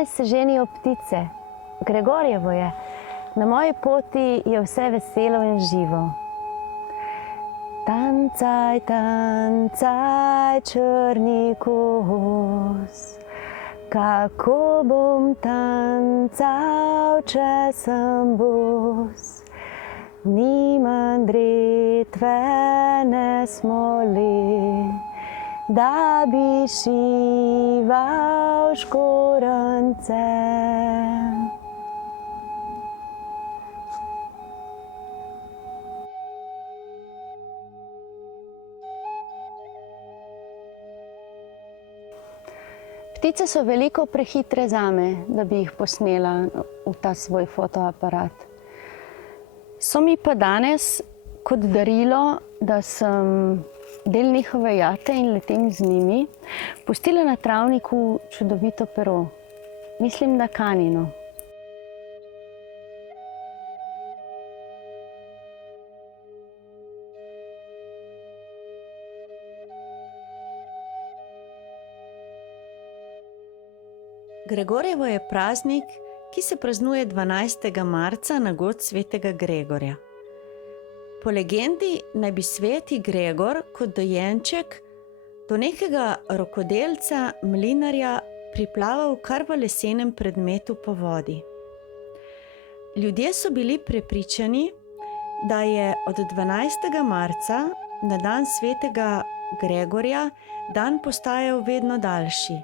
Danes se ženijo ptice, Gregorjevo je. Na moji poti je vse veselo in živo. Tancaj, tancaj, črni kos, kako bom tancal, če sem bos. Nimam dretvene smole, da bi šival škorance. Ptice so veliko prehitre zame, da bi jih posnela v ta svoj fotoaparat. So mi pa danes kot darilo, da sem del njihove jate in letem z njimi, pustila na travniku čudovito pero. Mislim, da kanino. Gregorjevo je praznik, ki se praznuje 12. marca na god svetega Gregorja. Po legendi naj bi sveti Gregor kot dojenček do nekega rokodelca, mlinarja, priplaval kar v lesenem predmetu po vodi. Ljudje so bili prepričani, da je od 12. marca na dan svetega Gregorja dan postajal vedno daljši,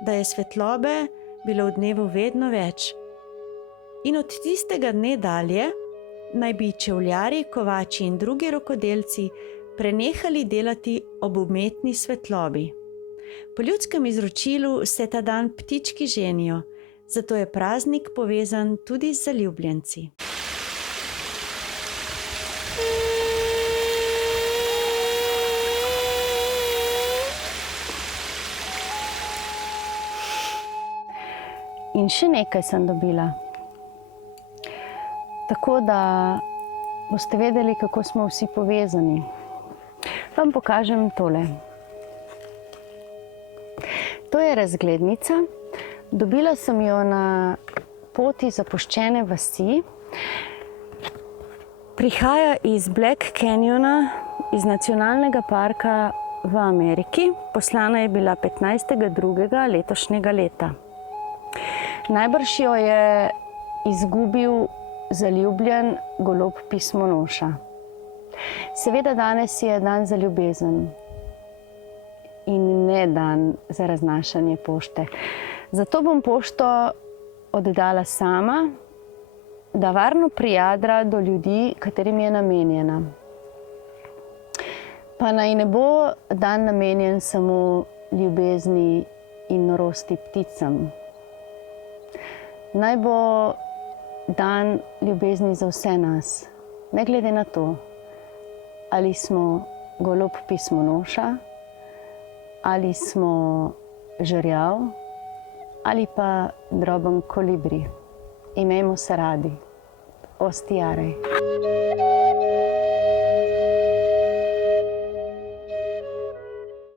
da je svetlobe bilo v dnevu vedno več. In od tistega dne dalje naj bi čevljarji, kovači in drugi rokodelci prenehali delati ob umetni svetlobi. Po ljudskem izročilu se ta dan ptički ženijo, zato je praznik povezan tudi z zaljubljenci. In še nekaj sem dobila. Tako da boste vedeli, kako smo vsi povezani. Vam pokažem tole. To je razglednica. Dobila sem jo na poti zapuščene vasi. Prihaja iz Black Canyona, iz nacionalnega parka v Ameriki. Poslana je bila 15.2. letošnjega leta. Najbrž jo je izgubil zaljubljen golob pismonoša. Seveda danes je dan za ljubezen in ne dan za raznašanje pošte. Zato bom pošto oddala sama, da varno prijadra do ljudi, katerim je namenjena. Pa naj ne bo dan namenjen samo ljubezni in norosti pticam. Naj bo dan ljubezni za vse nas, ne glede na to, ali smo golob pismonoša, ali smo žerjav, ali pa droben kolibri. Imejmo se radi. Osti jarej.